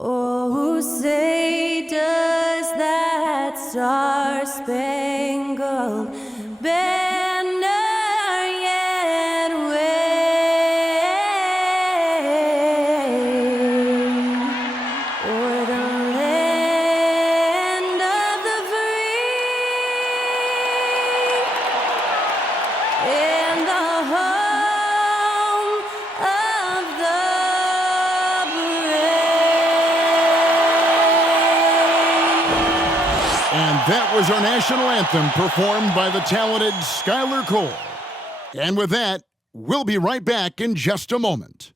Oh, say does that star-spangled banner yet wave o'er the land of the free and the home of the That was our national anthem performed by the talented Skylar Cole. And with that, we'll be right back in just a moment.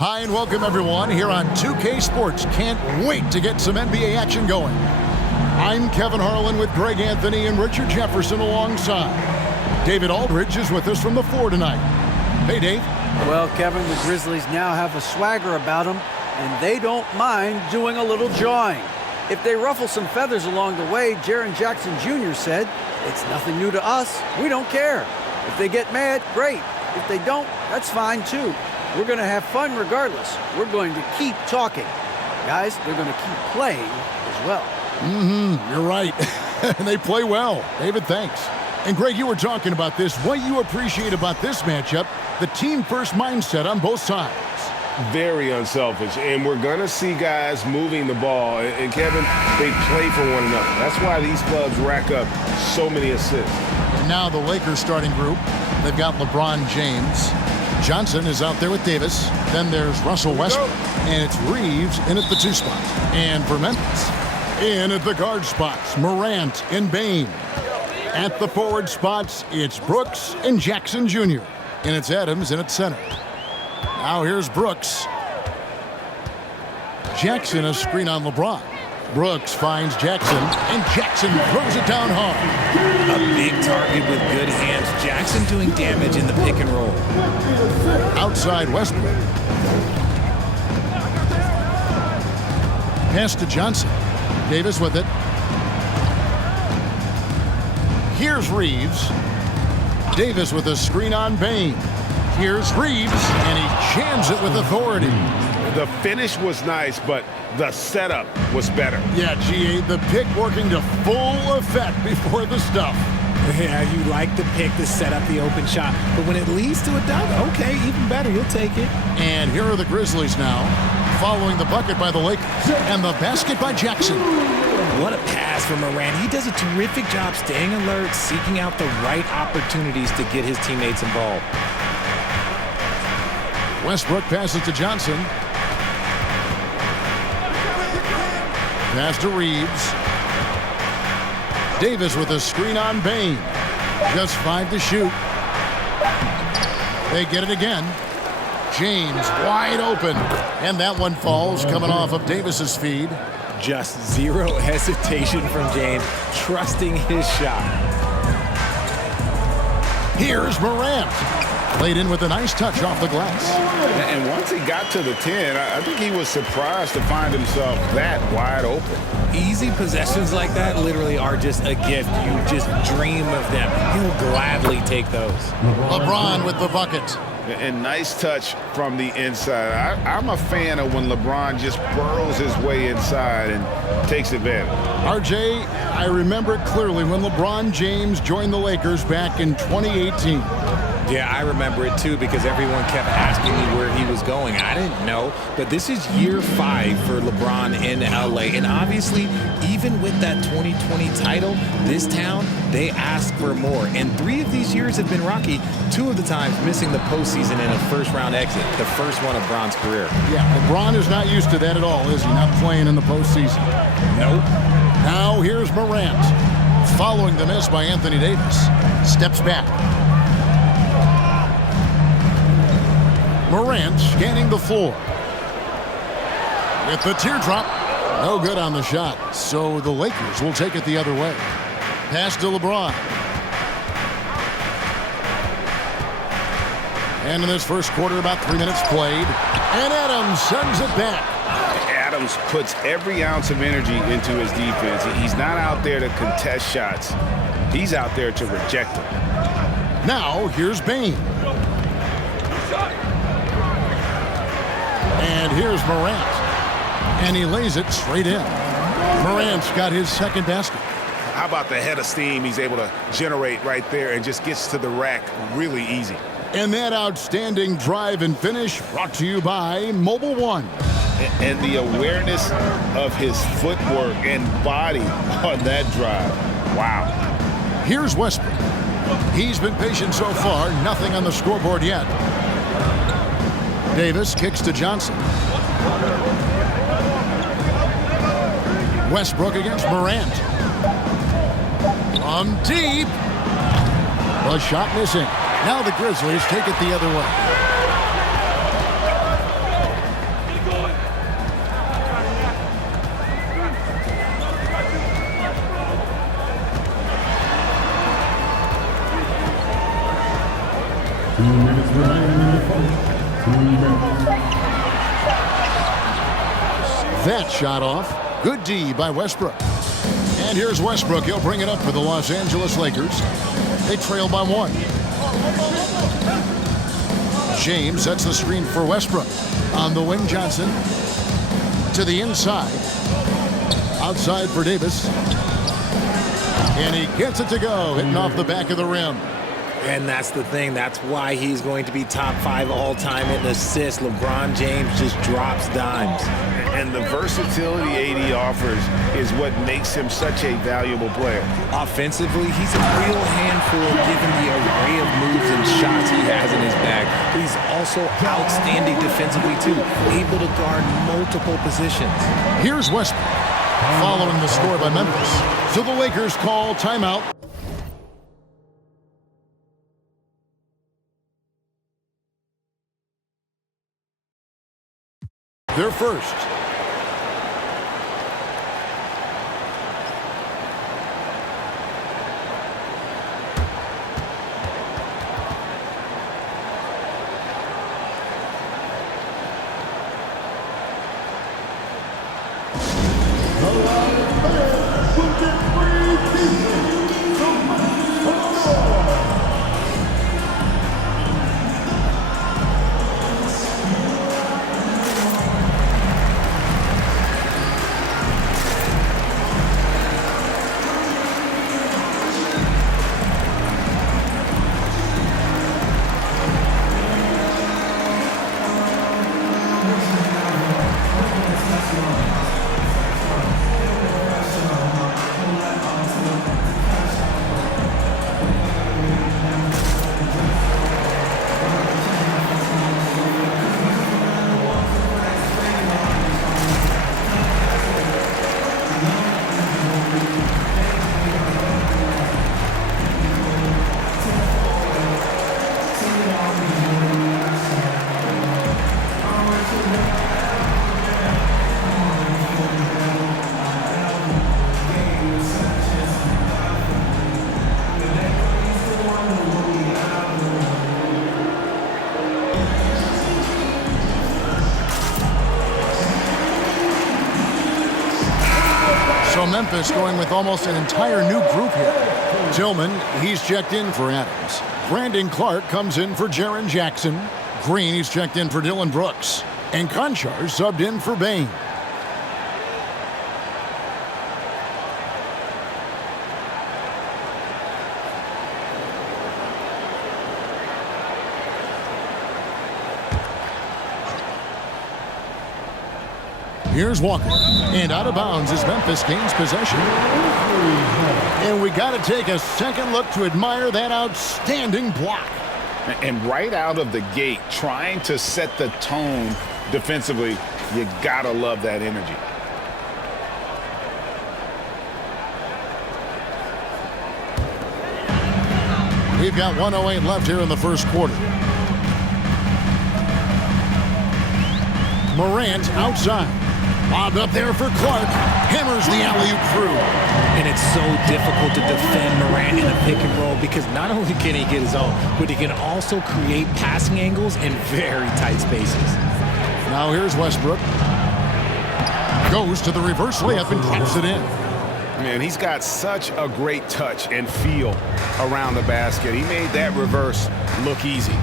Hi and welcome everyone here on 2K Sports. Can't wait to get some NBA action going. I'm Kevin Harlan with Greg Anthony and Richard Jefferson alongside. David Aldridge is with us from the floor tonight. Hey, Dave. Well, Kevin, the Grizzlies now have a swagger about them, and they don't mind doing a little jawing. If they ruffle some feathers along the way, Jaren Jackson Jr. said, "It's nothing new to us. We don't care. If they get mad, great. If they don't, that's fine too. We're going to have fun regardless. We're going to keep talking." Guys, they're going to keep playing as well. You're right. And they play well. David, thanks. And Greg, you were talking about this. What you appreciate about this matchup, the team-first mindset on both sides. Very unselfish, and we're going to see guys moving the ball. And Kevin, they play for one another. That's why these clubs rack up so many assists. now the Lakers starting group. They've got LeBron James. Johnson is out there with Davis. Then there's Russell Westbrook. And it's Reeves in at the 2 spot. And for Memphis, in at the guard spots, Morant and Bain. At the forward spots, it's Brooks and Jackson Jr. And it's Adams in at center. Now here's Brooks. Jackson a screen on LeBron. Brooks finds Jackson, and Jackson throws it down hard. A big target with good hands. Jackson doing damage in the pick and roll. Outside Westbrook. Pass to Johnson. Davis with it. Here's Reeves. Davis with a screen on Bain. Here's Reeves, and he jams it with authority. The finish was nice, but the setup was better. Yeah, GA, the pick working to full effect before the stuff. Yeah, you like the pick to set up the open shot, but when it leads to a dunk, okay, even better, you'll take it. And here are the Grizzlies now, following the bucket by the Lakers, and the basket by Jackson. What a pass from Morant. He does a terrific job staying alert, seeking out the right opportunities to get his teammates involved. Westbrook passes to Johnson. Pass to Reeves. Davis with a screen on Bain. Just 5 to shoot. They get it again. James wide open. And that one falls, coming off of Davis's feed. Just zero hesitation from James, trusting his shot. Here's Morant. Played in with a nice touch off the glass. And once he got to the 10, I think he was surprised to find himself that wide open. Easy possessions like that literally are just a gift. You just dream of them. He'll gladly take those. LeBron with the bucket. And nice touch from the inside. I'm a fan of when LeBron just burrows his way inside and takes advantage. RJ, I remember it clearly when LeBron James joined the Lakers back in 2018. Yeah, I remember it too because everyone kept asking me where he was going. I didn't know, but this is year 5 for LeBron in LA. And obviously, even with that 2020 title, this town, they ask for more. And 3 of these years have been rocky, 2 of the times missing the postseason in a first-round exit, the first one of Bron's career. Yeah, LeBron is not used to that at all, is he? Not playing in the postseason. Nope. Now here's Morant. Following the miss by Anthony Davis. Steps back. Morant scanning the floor. With the teardrop. No good on the shot. So the Lakers will take it the other way. Pass to LeBron. And in this first quarter, about 3 minutes played. And Adams sends it back. Adams puts every ounce of energy into his defense. He's not out there to contest shots. He's out there to reject them. Now here's Bain. And here's Morant. And he lays it straight in. Morant's got his second basket. How about the head of steam he's able to generate right there and just gets to the rack really easy. And that outstanding drive and finish brought to you by Mobile One. And the awareness of his footwork and body on that drive. Wow. Here's Westbrook. He's been patient so far. Nothing on the scoreboard yet. Davis kicks to Johnson. Westbrook against Morant. From deep. The shot missing. Now the Grizzlies take it the other way. That shot off. Good D by Westbrook. And here's Westbrook. He'll bring it up for the Los Angeles Lakers. They trail by 1. James sets the screen for Westbrook. On the wing, Johnson. To the inside. Outside for Davis. And he gets it to go. Hitting off the back of the rim. And that's the thing. That's why he's going to be top 5 all-time in assists. LeBron James just drops dimes. And the versatility AD offers is what makes him such a valuable player. Offensively, he's a real handful given the array of moves and shots he has in his bag. But he's also outstanding defensively, too, able to guard multiple positions. Here's Westbrook following the score by Memphis. So the Lakers call timeout. Their first. So Memphis going with almost an entire new group here. Tillman, he's checked in for Adams. Brandon Clark comes in for Jaren Jackson. Green, he's checked in for Dylan Brooks. And Conchar subbed in for Bain. Here's Walker, and out of bounds as Memphis gains possession. And we got to take a second look to admire that outstanding block. And right out of the gate, trying to set the tone defensively, you got to love that energy. We've got 1:08 left here in the first quarter. Morant outside. Lobbed up there for Clark. Hammers the alley-oop through. And it's so difficult to defend Morant in a pick and roll because not only can he get his own, but he can also create passing angles in very tight spaces. Now here's Westbrook. Goes to the reverse layup and drops it in. Man, he's got such a great touch and feel around the basket. He made that reverse look easy.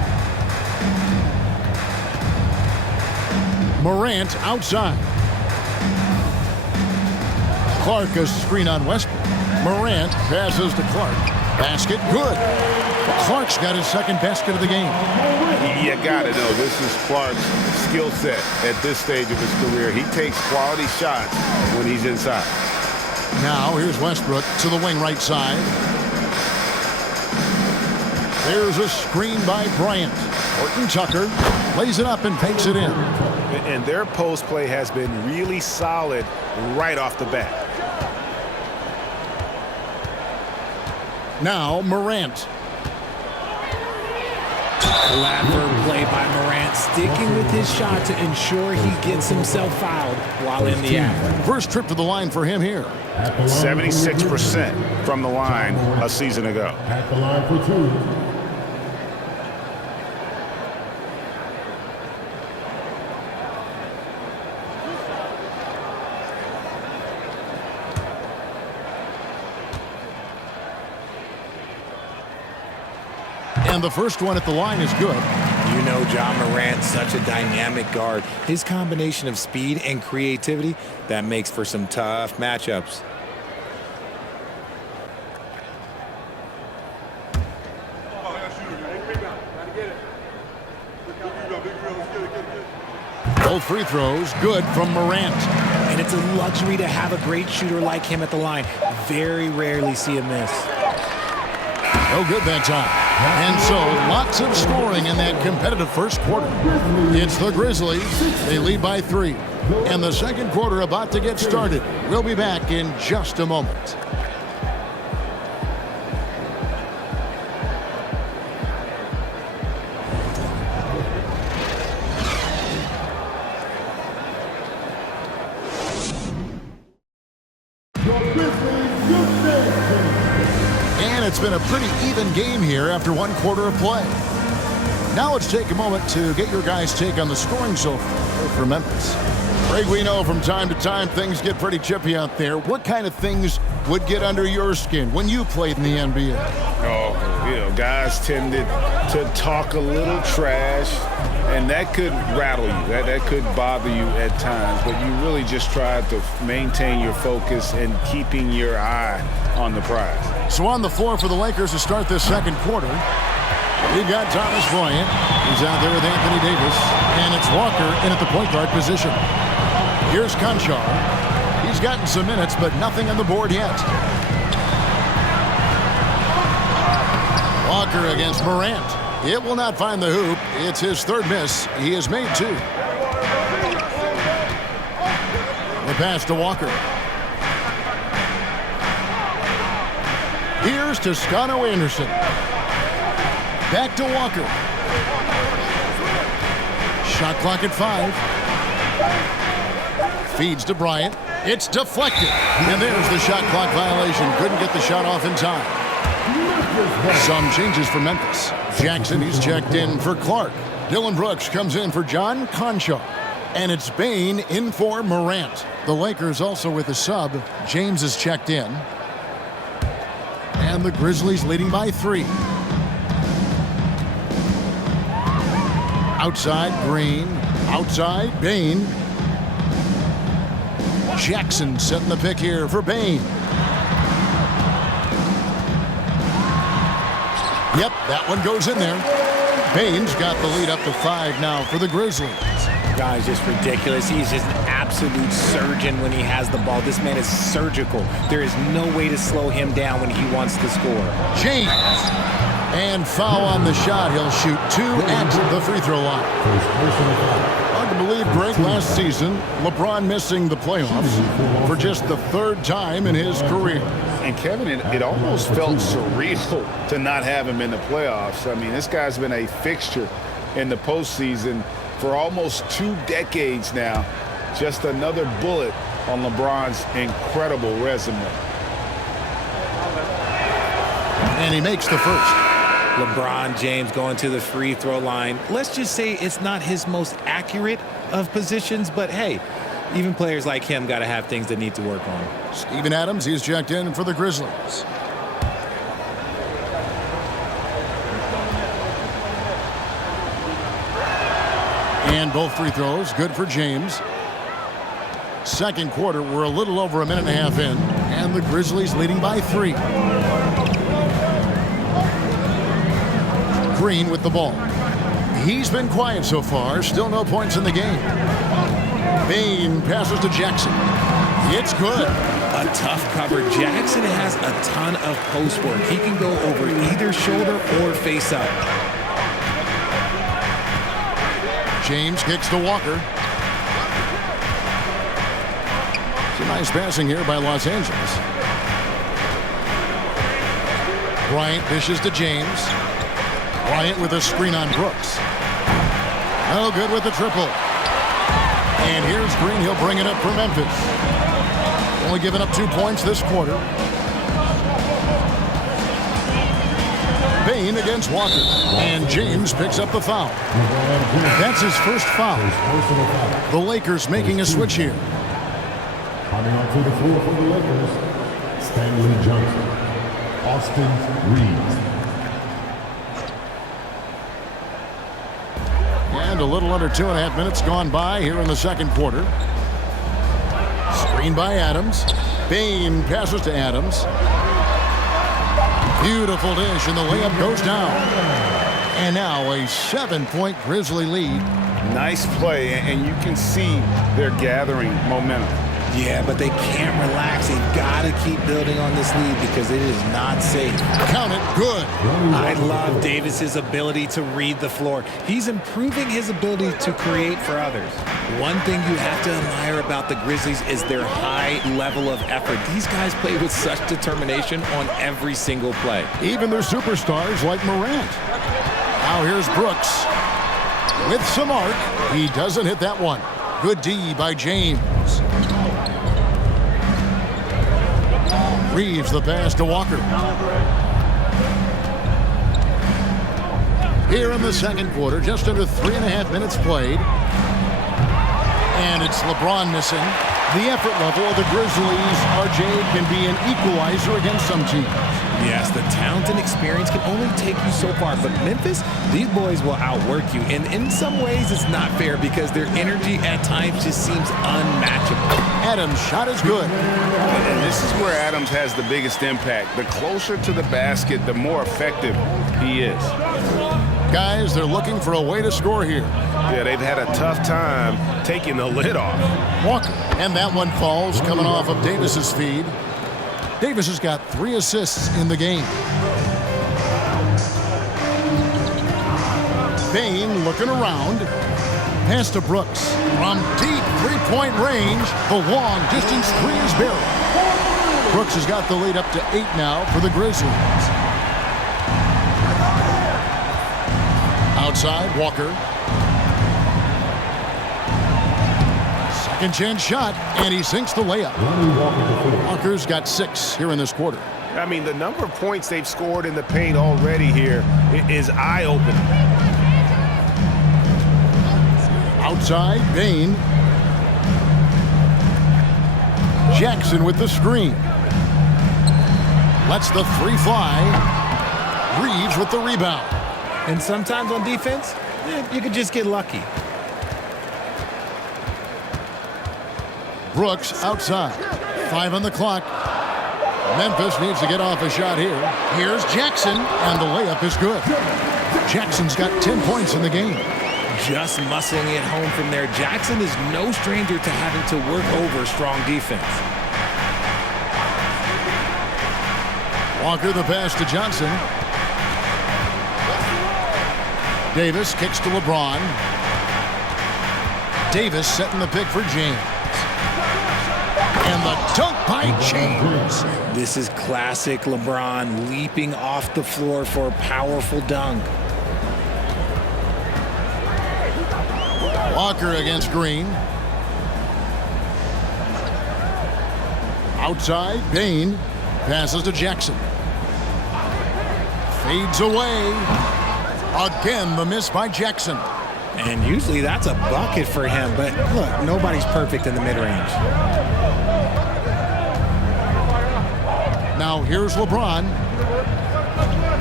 Morant outside. Clark a screen on Westbrook. Morant passes to Clark. Basket good. Clark's got his second basket of the game. You got to know this is Clark's skill set at this stage of his career. He takes quality shots when he's inside. Now here's Westbrook to the wing right side. There's a screen by Bryant. Horton Tucker lays it up and takes it in. And their post play has been really solid right off the bat. Now Morant. Clever play by Morant, sticking with his shot to ensure he gets himself fouled while in the act. First trip to the line for him here. 76% from the line a season ago. At the line for two. And the first one at the line is good. You know John Morant, such a dynamic guard. His combination of speed and creativity, that makes for some tough matchups. Both free throws good from Morant. And it's a luxury to have a great shooter like him at the line. Very rarely see him miss. No good that time. And so, lots of scoring in that competitive first quarter. It's the Grizzlies. They lead by 3. And the second quarter about to get started. We'll be back in just a moment. And it's been a pretty even game here after one quarter of play. Now let's take a moment to get your guys' take on the scoring so far for Memphis. Greg, we know from time to time things get pretty chippy out there. What kind of things would get under your skin when you played in the NBA? Oh, guys tended to talk a little trash, and that could rattle you. That could bother you at times, but you really just try to maintain your focus and keeping your eye on the prize. So on the floor for the Lakers to start this second quarter, we've got Thomas Bryant. He's out there with Anthony Davis, and it's Walker in at the point guard position. Here's Conchar. He's gotten some minutes, but nothing on the board yet. Walker against Morant. It will not find the hoop. It's his third miss. He has made 2. The pass to Walker. Here's Toscano Anderson. Back to Walker. Shot clock at 5. Feeds to Bryant. It's deflected. And there's the shot clock violation. Couldn't get the shot off in time. Some changes for Memphis. Jackson, he's checked in for Clark. Dylan Brooks comes in for John Conchar. And it's Bain in for Morant. The Lakers also with a sub. James is checked in. And the Grizzlies leading by 3. Outside, Green. Outside, Bain. Jackson setting the pick here for Bain. Yep, that one goes in there. Bain's got the lead up to 5 now for the Grizzlies. Guy's just ridiculous. He's just an absolute surgeon when he has the ball. This man is surgical. There is no way to slow him down when he wants to score. James. And foul on the shot. He'll shoot 2 at the free throw line. Hard to believe, Greg, last season, LeBron missing the playoffs for just the 3rd time in his career. And Kevin, it almost felt surreal to not have him in the playoffs. I mean, this guy's been a fixture in the postseason for almost 2 decades now. Just another bullet on LeBron's incredible resume. And he makes the first. LeBron James going to the free throw line. Let's just say it's not his most accurate of positions, but hey, even players like him got to have things that need to work on. Steven Adams, he's checked in for the Grizzlies. And both free throws good for James. Second quarter, we're a little over a minute and a half in, and the Grizzlies leading by 3. Green with the ball. He's been quiet so far. Still no points in the game. Bain passes to Jackson. It's good. A tough cover. Jackson has a ton of post work. He can go over either shoulder or face up. James kicks to Walker. Some nice passing here by Los Angeles. Bryant dishes to James. Bryant with a screen on Brooks. Oh, good with the triple. And here's Green. He'll bring it up for Memphis. Only giving up 2 points this quarter. Bain against Walker. And James picks up the foul. That's his first foul. The Lakers making a switch here. Coming onto the floor for the Lakers, Stanley Johnson, Austin Reeves. And a little under 2.5 minutes gone by here in the second quarter. Screen by Adams. Bain passes to Adams. Beautiful dish, and the layup goes down. And now a 7-point Grizzly lead Nice play, and you can see they're gathering momentum. Yeah, but they can't relax. They've got to keep building on this lead because it is not safe. Count it. Good. I love Davis's ability to read the floor. He's improving his ability to create for others. One thing you have to admire about the Grizzlies is their high level of effort. These guys play with such determination on every single play. Even their superstars like Morant. Now here's Brooks with some arc. He doesn't hit that one. Good D by James. Reeves the pass to Walker. Here in the second quarter, just under 3.5 minutes played. And it's LeBron missing. The effort level of the Grizzlies, RJ, can be an equalizer against some teams. Yes, the talent and experience can only take you so far. But Memphis, these boys will outwork you. And in some ways, it's not fair because their energy at times just seems unmatchable. Adams' shot is good. And this is where Adams has the biggest impact. The closer to the basket, the more effective he is. Guys, they're looking for a way to score here. Yeah, they've had a tough time taking the lid off. Walker, and that one falls coming off of Davis's feed. Davis has got 3 assists in the game. Bain looking around. Pass to Brooks. From deep three-point range, the long distance three is buried. Brooks has got the lead up to 8 now for the Grizzlies. Outside, Walker. Second chance shot, and he sinks the layup. Walker's got 6 here in this quarter. I mean, the number of points they've scored in the paint already here is eye-opening. Outside, Bain. Jackson with the screen. Lets the 3 fly. Reeves with the rebound. And sometimes on defense, you could just get lucky. Brooks outside. 5 on the clock. Memphis needs to get off a shot here. Here's Jackson, and the layup is good. Jackson's got 10 points in the game. Just muscling it home from there. Jackson is no stranger to having to work over strong defense. Walker the pass to Johnson. Davis kicks to LeBron. Davis setting the pick for James. And the dunk by James. This is classic LeBron leaping off the floor for a powerful dunk. Walker against Green. Outside, Bain passes to Jackson. Fades away. Again, the miss by Jackson. And usually that's a bucket for him, but look, nobody's perfect in the mid-range. Now here's LeBron.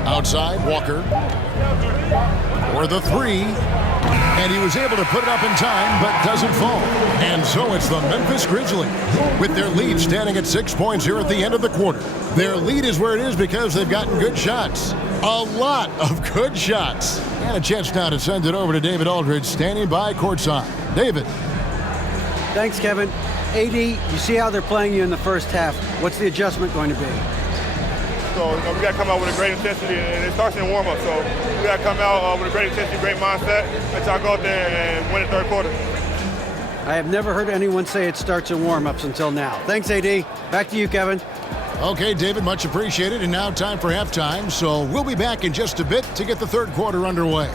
Outside, Walker. For the 3. And he was able to put it up in time, but doesn't fall. And so it's the Memphis Grizzlies with their lead standing at 6 points here at the end of the quarter. Their lead is where it is because they've gotten good shots. A lot of good shots. And a chance now to send it over to David Aldridge standing by courtside. David. Thanks, Kevin. AD, you see how they're playing you in the first half. What's the adjustment going to be? So we got to come out with a great intensity, and it starts in warm-up. So we got to come out with a great intensity, great mindset, and try to go out there and win the third quarter. I have never heard anyone say it starts in warm-ups until now. Thanks, AD. Back to you, Kevin. Okay, David, much appreciated. And now time for halftime. So we'll be back in just a bit to get the third quarter underway.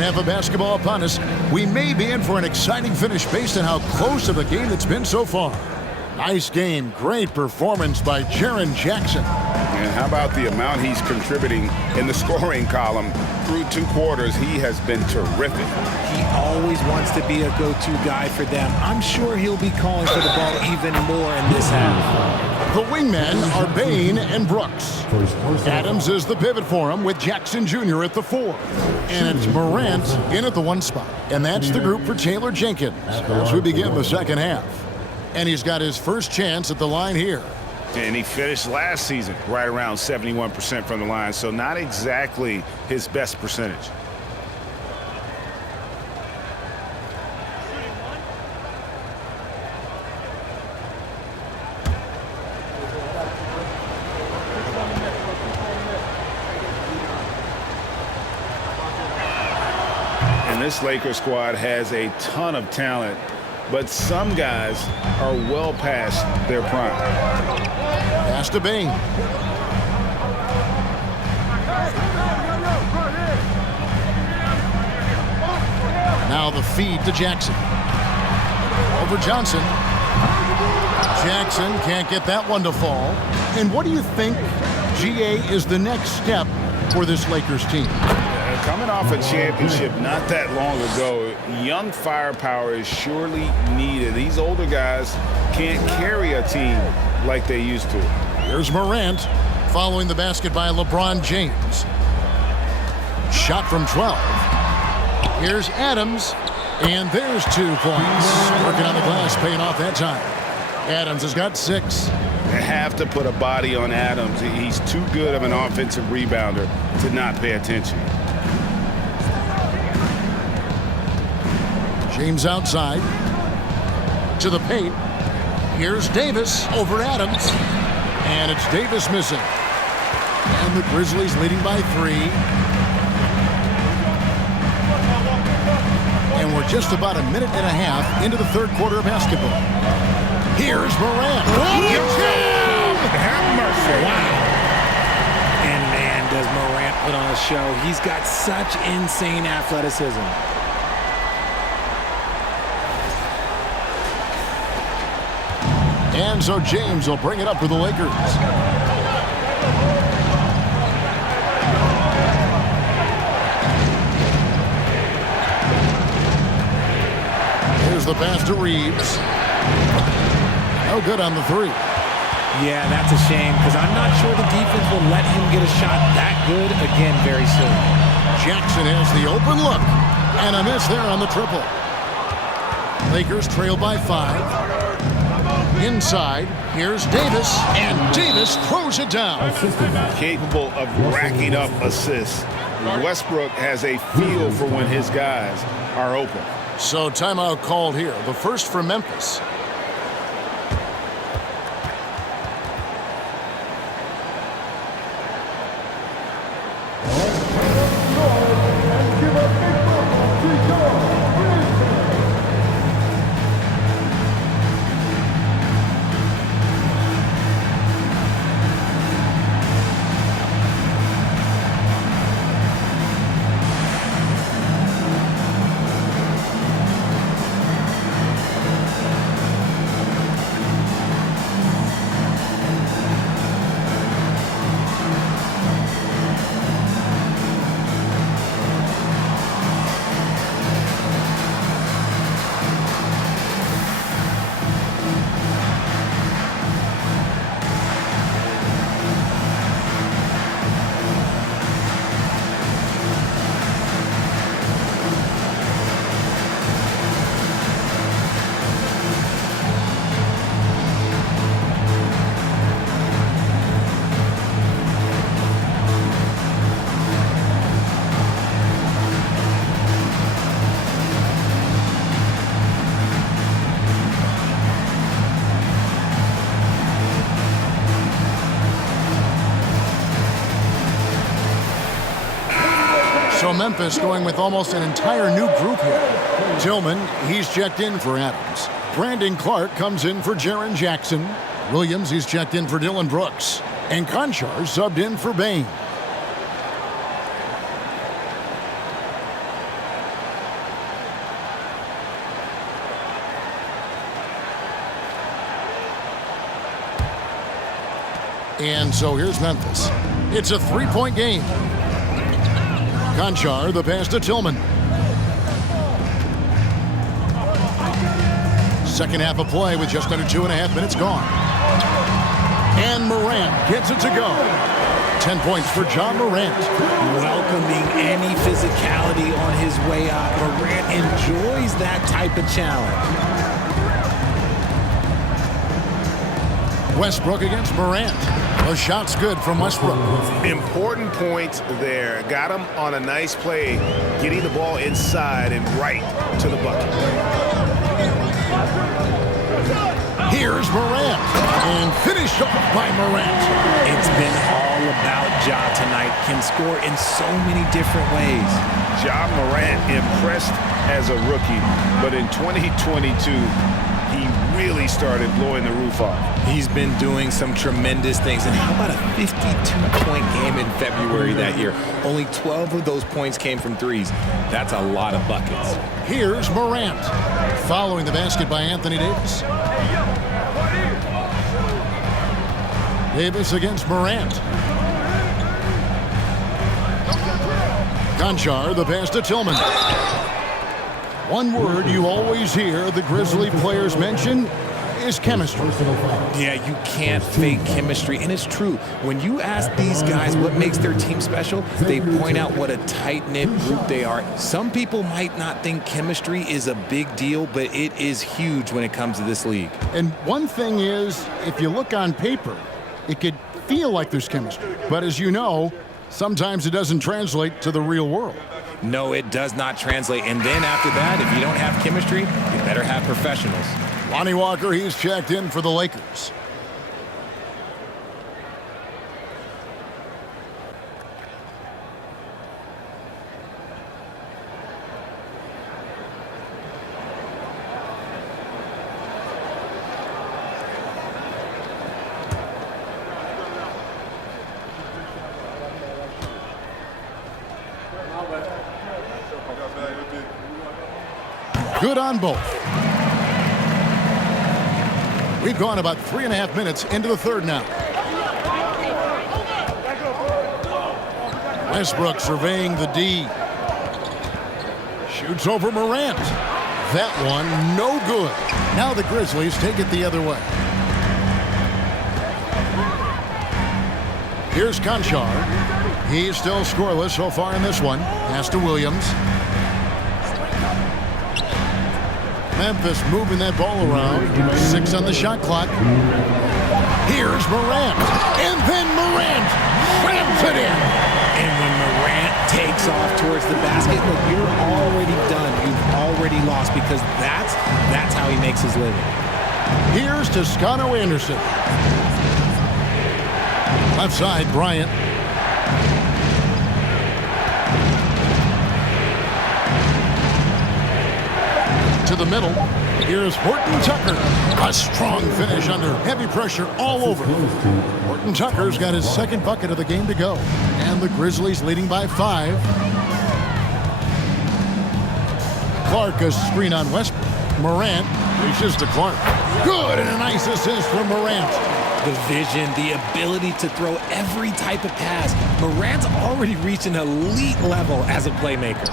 half of basketball upon us. We may be in for an exciting finish based on how close of a game it's been so far. Nice game. Great performance by Jaren Jackson. And how about the amount he's contributing in the scoring column? Through 2 quarters, he has been terrific. He always wants to be a go-to guy for them. I'm sure he'll be calling for the ball even more in this half. The wingmen are Bain and Brooks. Adams is the pivot for him with Jackson Jr. at the 4. And it's Morant in at the 1 spot. And that's the group for Taylor Jenkins as we begin the second half. And he's got his first chance at the line here. And he finished last season right around 71% from the line, so not exactly his best percentage. And this Lakers squad has a ton of talent, but some guys are well past their prime. Pass to Bain. Now the feed to Jackson. Over Johnson. Jackson can't get that one to fall. And what do you think, GA, is the next step for this Lakers team? Coming off a championship not that long ago, young firepower is surely needed. These older guys can't carry a team like they used to. Here's Morant following the basket by LeBron James. Shot from 12. Here's Adams, and there's 2 points. Working on the glass, paying off that time. Adams has got 6. They have to put a body on Adams. He's too good of an offensive rebounder to not pay attention. James outside to the paint. Here's Davis over Adams. And it's Davis missing. And the Grizzlies leading by 3. And we're just about a minute and a half into the third quarter of basketball. Here's Morant. Have mercy. Wow. And man, does Morant put on a show. He's got such insane athleticism. And so James will bring it up for the Lakers. Here's the pass to Reeves. No good on the 3. Yeah, that's a shame because I'm not sure the defense will let him get a shot that good again very soon. Jackson has the open look. And a miss there on the triple. Lakers trail by 5. Inside, here's Davis, and Davis throws it down. Capable of racking up assists. Westbrook has a feel for when his guys are open. So timeout called here, the first for Memphis. So Memphis going with almost an entire new group here. Tillman, he's checked in for Adams. Brandon Clark comes in for Jaren Jackson. Williams, he's checked in for Dylan Brooks. And Conchar subbed in for Bain. And so here's Memphis. It's a 3-point game. Conchar, the pass to Tillman. Second half of play with just under 2.5 minutes gone. And Morant gets it to go. 10 points for John Morant. Welcoming any physicality on his way out. Morant enjoys that type of challenge. Westbrook against Morant. The shot's good from Westbrook. Important points there. Got him on a nice play, getting the ball inside and right to the bucket. Here's Morant. And finished off by Morant. It's been all about Ja tonight. Can score in so many different ways. Ja Morant impressed as a rookie, but in 2022, he really started blowing the roof off. He's been doing some tremendous things. And how about a 52-point game in February that year? Only 12 of those points came from threes. That's a lot of buckets. Here's Morant. Following the basket by Anthony Davis. Davis against Morant. Conchar, the pass to Tillman. One word you always hear the Grizzly players mention is chemistry. Yeah, you can't fake chemistry, and it's true. When you ask these guys what makes their team special, they point out what a tight-knit group they are. Some people might not think chemistry is a big deal, but it is huge when it comes to this league. And one thing is, if you look on paper, it could feel like there's chemistry. But as you know, sometimes it doesn't translate to the real world. No, it does not translate. And then after that, if you don't have chemistry, you better have professionals. Lonnie Walker, he's checked in for the Lakers. Good on both. We've gone about 3.5 minutes into the third now. Westbrook surveying the D. Shoots over Morant. That one, no good. Now the Grizzlies take it the other way. Here's Conchar. He's still scoreless so far in this one. Pass to Williams. Memphis moving that ball around. 6 on the shot clock. Here's Morant. And then Morant slams it in. And when Morant takes off towards the basket, look, you're already done. You've already lost because that's how he makes his living. Here's Toscano Anderson. Left side, Bryant. To the middle. Here's Horton Tucker. A strong finish under heavy pressure all over. Horton Tucker's got his second bucket of the game to go. And the Grizzlies leading by 5. Clark, a screen on Westbrook. Morant reaches to Clark. Good, and a nice assist from Morant. The vision, the ability to throw every type of pass. Morant's already reached an elite level as a playmaker.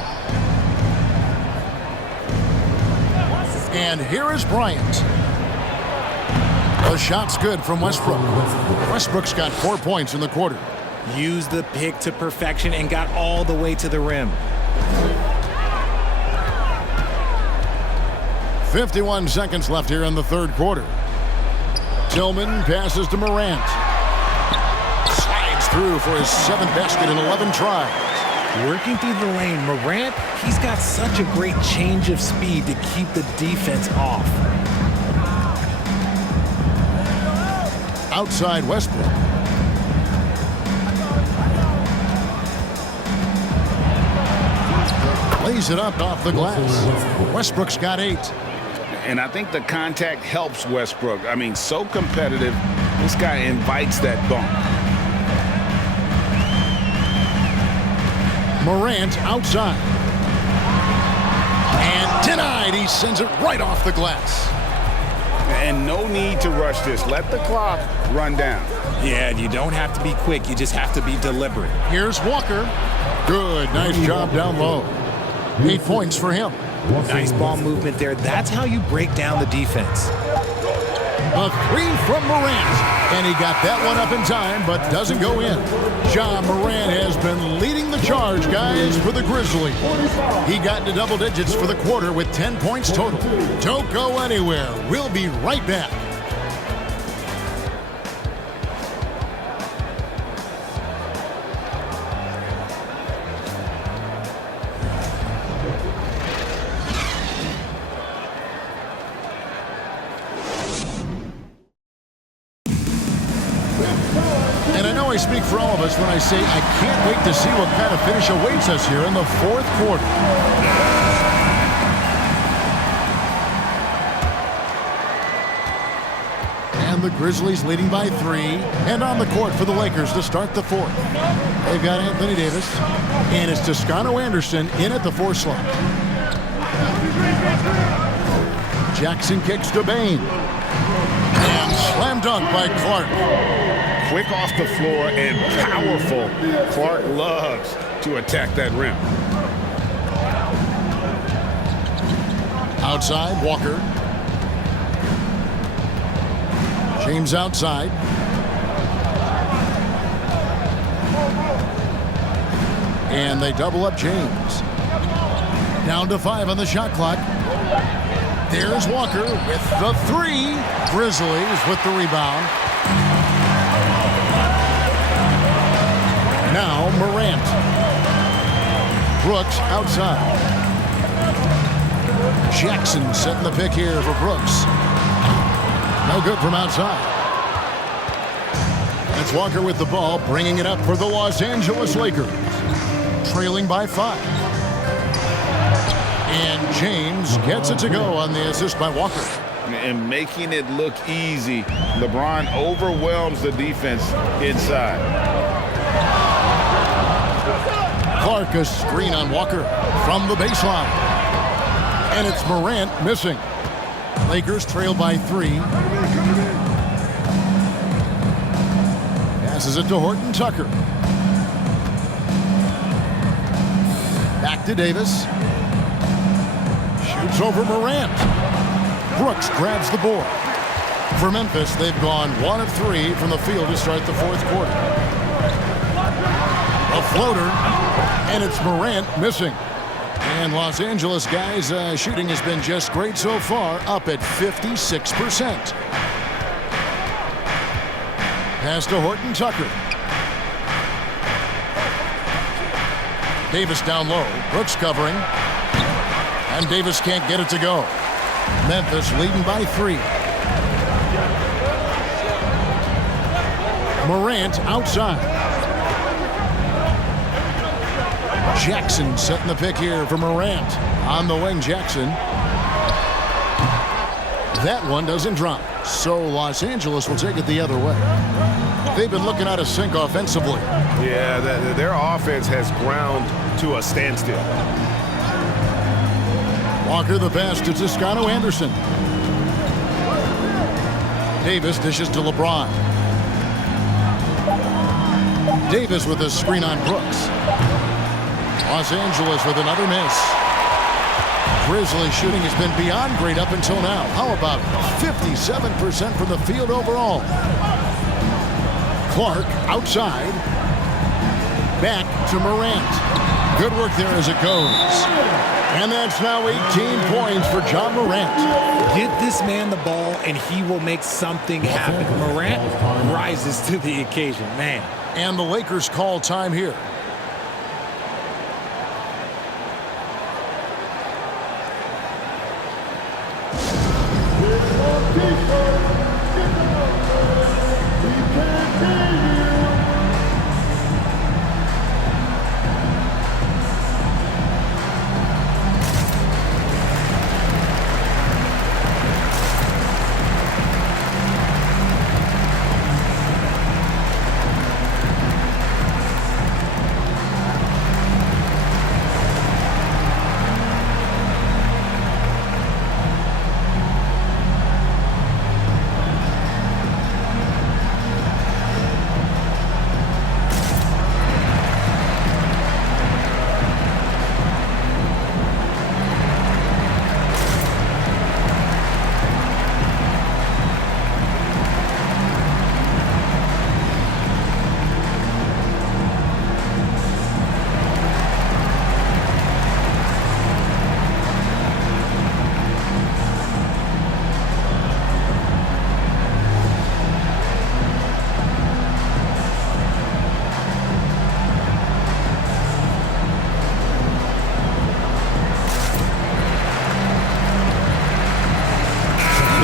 And here is Bryant. The shot's good from Westbrook. Westbrook's got 4 points in the quarter. Used the pick to perfection and got all the way to the rim. 51 seconds left here in the third quarter. Tillman passes to Morant. Slides through for his 7th basket in 11 tries. Working through the lane, Morant, he's got such a great change of speed to keep the defense off. Outside Westbrook. Lays it up off the glass. Westbrook's got 8. And I think the contact helps Westbrook. I mean, so competitive. This guy invites that bump. Morant outside. And denied. He sends it right off the glass. And no need to rush this. Let the clock run down. Yeah, you don't have to be quick. You just have to be deliberate. Here's Walker. Good, nice job down low. 8 points for him. Nice ball movement there. That's how you break down the defense. A three from Morant. And he got that one up in time, but doesn't go in. Ja Morant has been leading the charge, guys, for the Grizzlies. He got into double digits for the quarter with 10 points total. Don't go anywhere. We'll be right back. I speak for all of us when I say I can't wait to see what kind of finish awaits us here in the fourth quarter. And the Grizzlies leading by 3, and on the court for the Lakers to start the fourth. They've got Anthony Davis, and it's Toscano Anderson in at the 4 slot. Jackson kicks to Bain. And slam dunk by Clark. Quick off the floor and powerful. Clark loves to attack that rim. Outside, Walker. James outside. And they double up James. Down to 5 on the shot clock. There's Walker with the 3. Grizzlies with the rebound. Now Morant. Brooks outside. Jackson setting the pick here for Brooks. No good from outside. That's Walker with the ball, bringing it up for the Los Angeles Lakers. Trailing by 5. And James gets it to go on the assist by Walker. And making it look easy, LeBron overwhelms the defense inside. Clark, a screen on Walker from the baseline. And it's Morant missing. Lakers trail by 3. Passes it to Horton Tucker. Back to Davis. Shoots over Morant. Brooks grabs the board. For Memphis, they've gone 1 of 3 from the field to start the fourth quarter. A floater, and it's Morant missing. And Los Angeles, guys, shooting has been just great so far, up at 56%. Pass to Horton Tucker. Davis down low. Brooks covering. And Davis can't get it to go. Memphis leading by 3. Morant outside. Jackson setting the pick here for Morant. On the wing, Jackson. That one doesn't drop. So Los Angeles will take it the other way. They've been looking out of sync offensively. Yeah, their offense has ground to a standstill. Walker the pass to Toscano Anderson. Davis dishes to LeBron. Davis with a screen on Brooks. Los Angeles with another miss. Grizzlies shooting has been beyond great up until now. How about 57% from the field overall? Clark outside. Back to Morant. Good work there as it goes. And that's now 18 points for Ja Morant. Get this man the ball and he will make something happen. Morant rises to the occasion, man. And the Lakers call time here.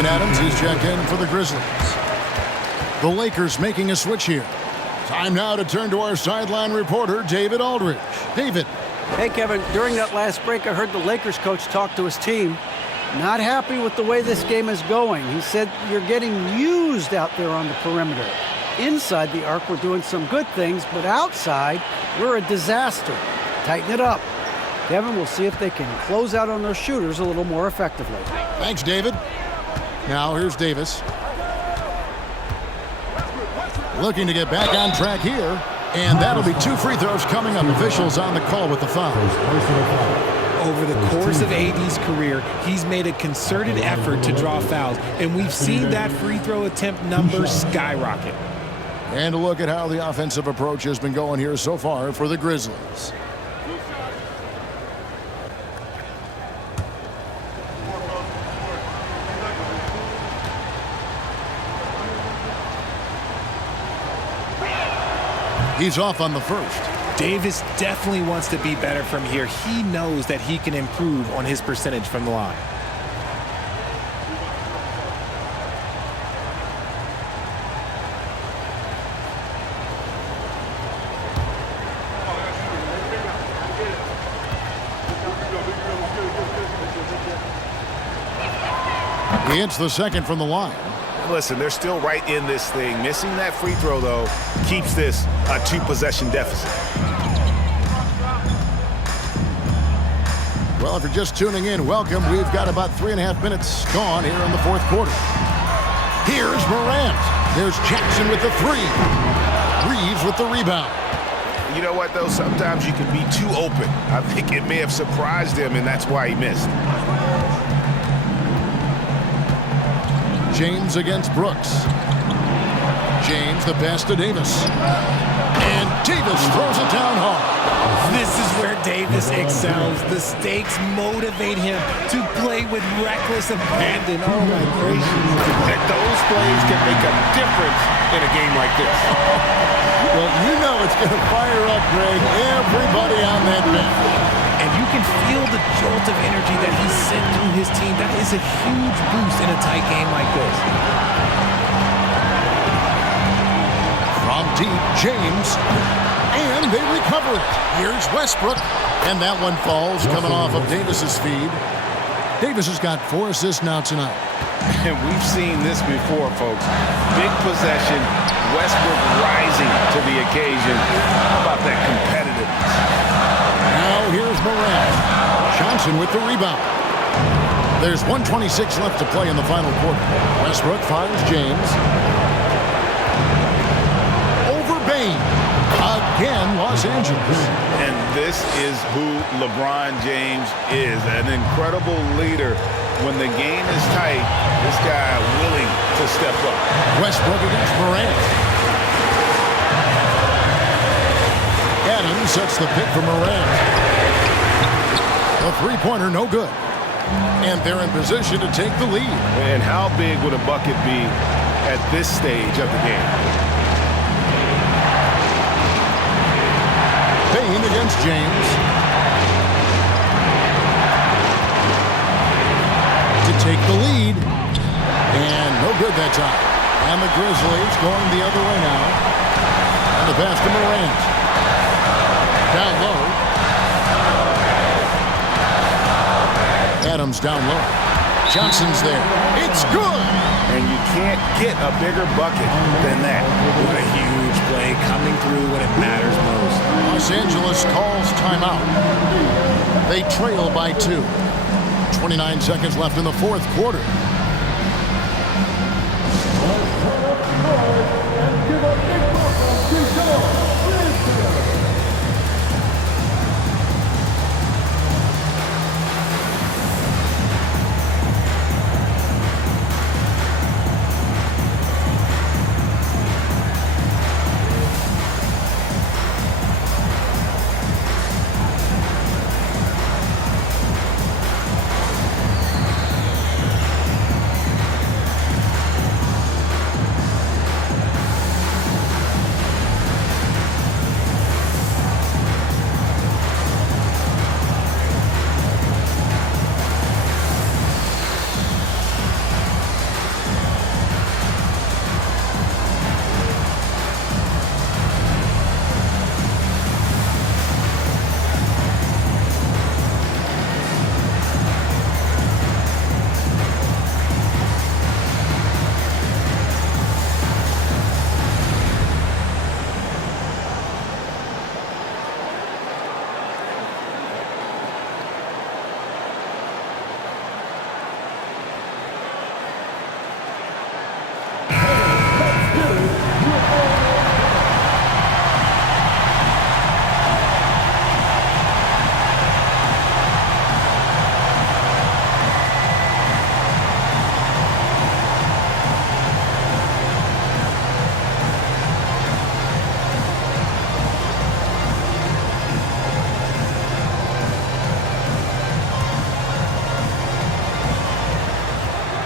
Steven Adams is checked in for the Grizzlies. The Lakers making a switch here. Time now to turn to our sideline reporter, David Aldridge. David. Hey, Kevin, during that last break, I heard the Lakers coach talk to his team. Not happy with the way this game is going. He said, you're getting used out there on the perimeter. Inside the arc, we're doing some good things, but outside, we're a disaster. Tighten it up. Kevin, we'll see if they can close out on those shooters a little more effectively. Thanks, David. Now here's Davis. Looking to get back on track here. And that'll be 2 free throws coming up. Officials on the call with the foul. Over the course of AD's career, he's made a concerted effort to draw fouls, and we've seen that free throw attempt number skyrocket. And a look at how the offensive approach has been going here so far for the Grizzlies. He's off on the first. Davis definitely wants to be better from here. He knows that he can improve on his percentage from the line. He hits the second from the line. Listen, they're still right in this thing. Missing that free throw, though, keeps this a 2-possession deficit. Well, if you're just tuning in, welcome. We've got about 3.5 minutes gone here in the fourth quarter. Here's Morant. There's Jackson with the 3. Reeves with the rebound. You know what, though? Sometimes you can be too open. I think it may have surprised him, and that's why he missed. James against Brooks. James the pass to Davis. And Davis throws it down hard. This is where Davis excels. The stakes motivate him to play with reckless abandon. Oh, my gracious. And those plays can make a difference in a game like this. Well, you know it's going to fire up, Greg, everybody on that bench. And you can feel the jolt of energy that he sent through his team. That is a huge boost in a tight game like this. From deep, James. And they recover it. Here's Westbrook. And that one falls coming off of Davis's feed. Davis has got 4 assists now tonight. And we've seen this before, folks. Big possession, Westbrook rising to the occasion. How about that competitiveness? Now here's Morant. Johnson with the rebound. There's 1:26 left to play in the final quarter. Westbrook fires James. Over Bane. Again, Los Angeles. And this is who LeBron James is. An incredible leader. When the game is tight, this guy willing to step up. Westbrook against Morant. Adams sets the pick for Morant. The three-pointer no good. And they're in position to take the lead. And how big would a bucket be at this stage of the game? Bane against James. To take the lead. And no good that time. And the Grizzlies going the other way now. And the pass to Morant. Down low. Adams down low. Johnson's there. It's good. And you can't get a bigger bucket than that. What a huge play coming through when it matters most. Los Angeles calls timeout. They trail by 2. 29 seconds left in the fourth quarter.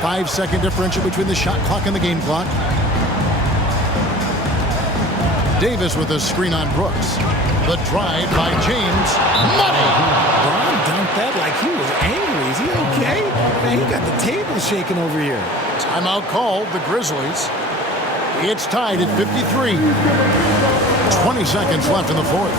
5-second differential between the shot clock and the game clock. Davis with a screen on Brooks. The drive by James. Money! Bron dunked that like he was angry. Is he okay? Man, he got the table shaking over here. Timeout called, the Grizzlies. It's tied at 53. 20 seconds left in the fourth.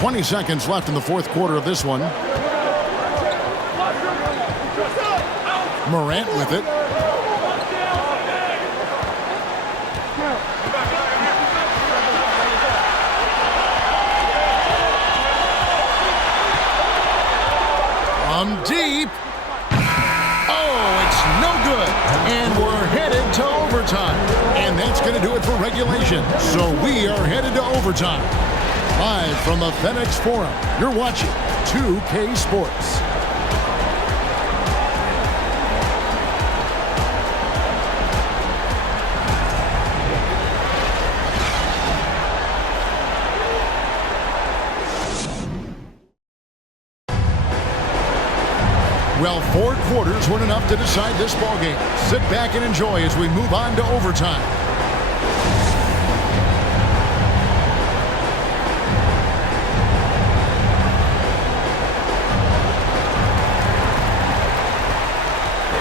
20 seconds left in the fourth quarter of this one. Morant with it. From deep. Oh, it's no good. And we're headed to overtime. And that's going to do it for regulation. So we are headed to overtime. Live from the FedEx Forum, you're watching 2K Sports. Well, 4 quarters weren't enough to decide this ballgame. Sit back and enjoy as we move on to overtime.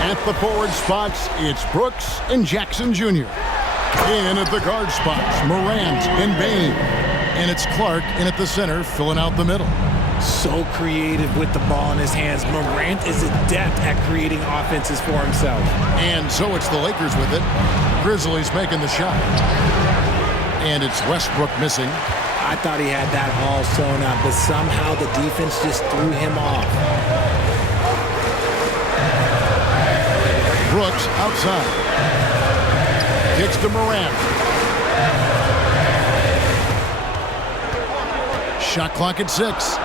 At the forward spots, it's Brooks and Jackson Jr. In at the guard spots, Morant and Bain. And it's Clark in at the center, filling out the middle. So creative with the ball in his hands. Morant is adept at creating offenses for himself. And so it's the Lakers with it. Grizzlies making the shot. And it's Westbrook missing. I thought he had that all sewn up, but somehow the defense just threw him off. Brooks outside. Kicks to Morant. Shot clock at 6.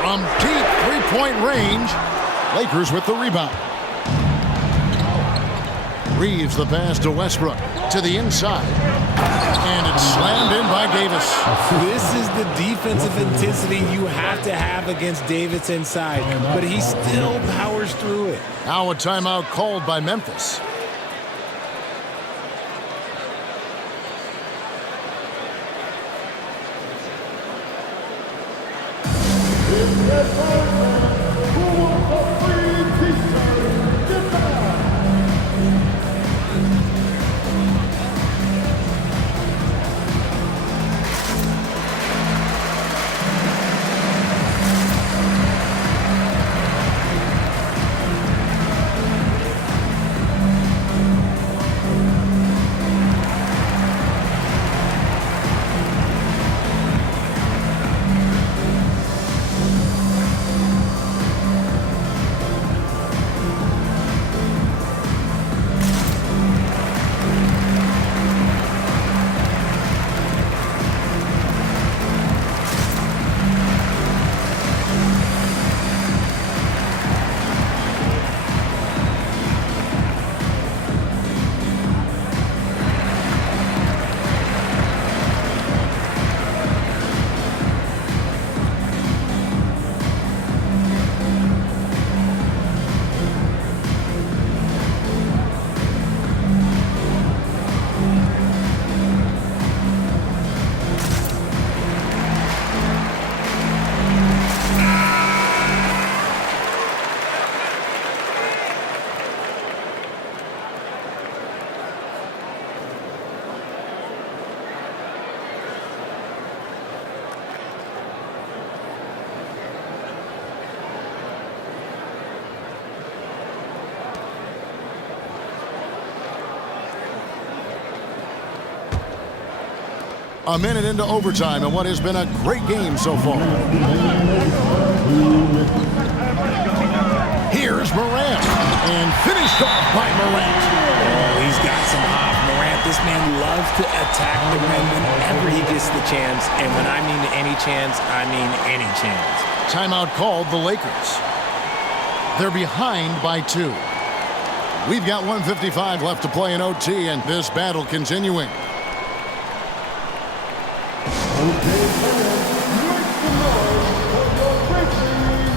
From deep three-point range, Lakers with the rebound. Reeves the pass to Westbrook to the inside. And it's slammed in by Davis. This is the defensive intensity you have to have against Davis inside, but he still powers through it. Now a timeout called by Memphis. A minute into overtime in what has been a great game so far. Here's Morant, and finished off by Morant. Oh, he's got some hop. Morant, this man loves to attack the rim whenever he gets the chance. And when I mean any chance, I mean any chance. Timeout called the Lakers. They're behind by 2. We've got 1:55 left to play in OT, and this battle continuing. Okay, fans, make some noise for your Grizzlies Grizzlies.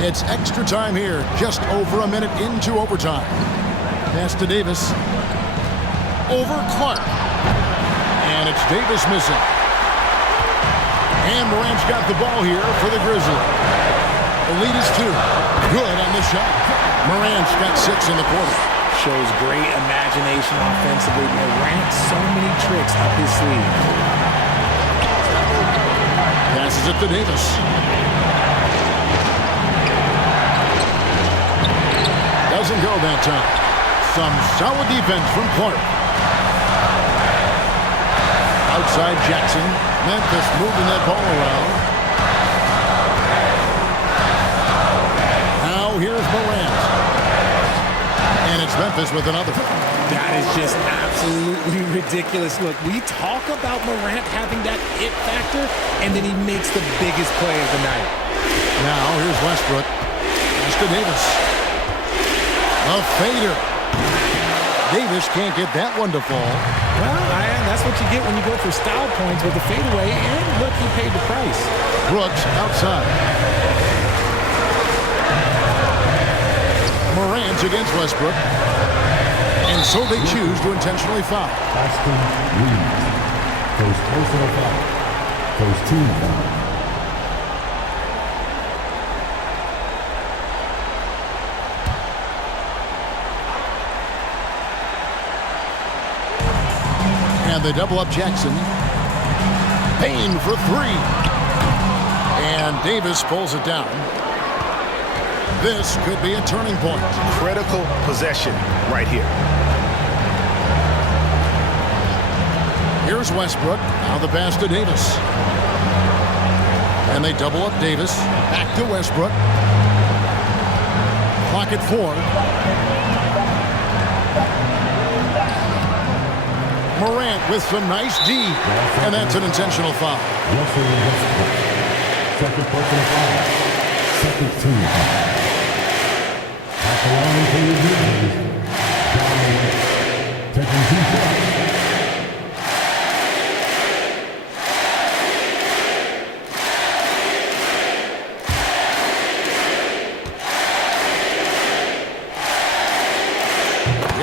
It's extra time here, just over a minute into overtime. Pass to Davis. Over Clark. And it's Davis missing. And Morant's got the ball here for the Grizzlies. The lead is 2. Good on the shot. Morant's got 6 in the quarter. Shows great imagination offensively. Morant, so many tricks up his sleeve. Passes it to Davis. Doesn't go that time. Some solid defense from Clark. Outside Jackson. Memphis moving that ball around. Now here's Morant. And it's Memphis with another. That is just absolutely ridiculous. Look, we talk about Morant having that it factor, and then he makes the biggest play of the night. Now here's Westbrook. Pass to Davis. A fader. Davis can't get that one to fall. Well, that's what you get when you go for style points with the fadeaway, and look, he paid the price. Brooks outside. Morant against Westbrook. And so they choose to intentionally foul. Austin Reeves. First personal foul. First team foul. And they double up Jackson. Payne for 3. And Davis pulls it down. This could be a turning point. Critical possession right here. Here's Westbrook. Now the pass to Davis. And they double up Davis. Back to Westbrook. Clock at 4. Morant with some nice D. And that's an intentional foul. Russell Westbrook. Second personal foul. Second team foul. At the line for the Grizzlies, John Morant. Taking 2 shots.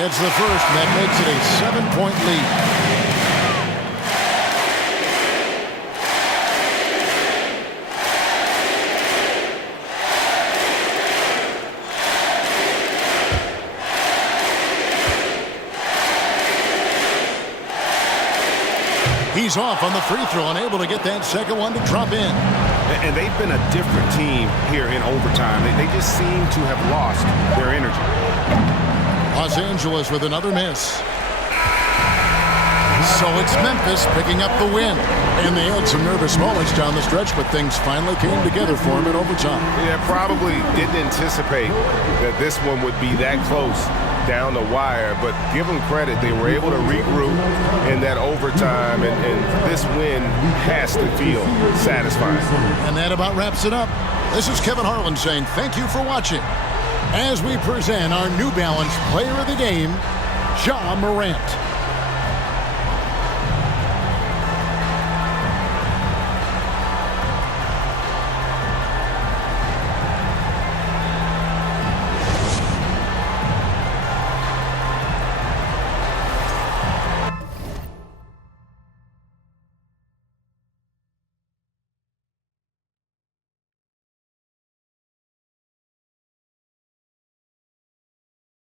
It's the first, and that makes it a 7-point lead. He's off on the free throw and able to get that second one to drop in. And they've been a different team here in overtime. They just seem to have lost their energy. Los Angeles with another miss. So it's Memphis picking up the win. And they had some nervous moments down the stretch, but things finally came together for them in overtime. Yeah, probably didn't anticipate that this one would be that close down the wire, but give them credit. They were able to regroup in that overtime, and this win has to feel satisfying. And that about wraps it up. This is Kevin Harlan saying thank you for watching as we present our New Balance Player of the Game, Ja Morant.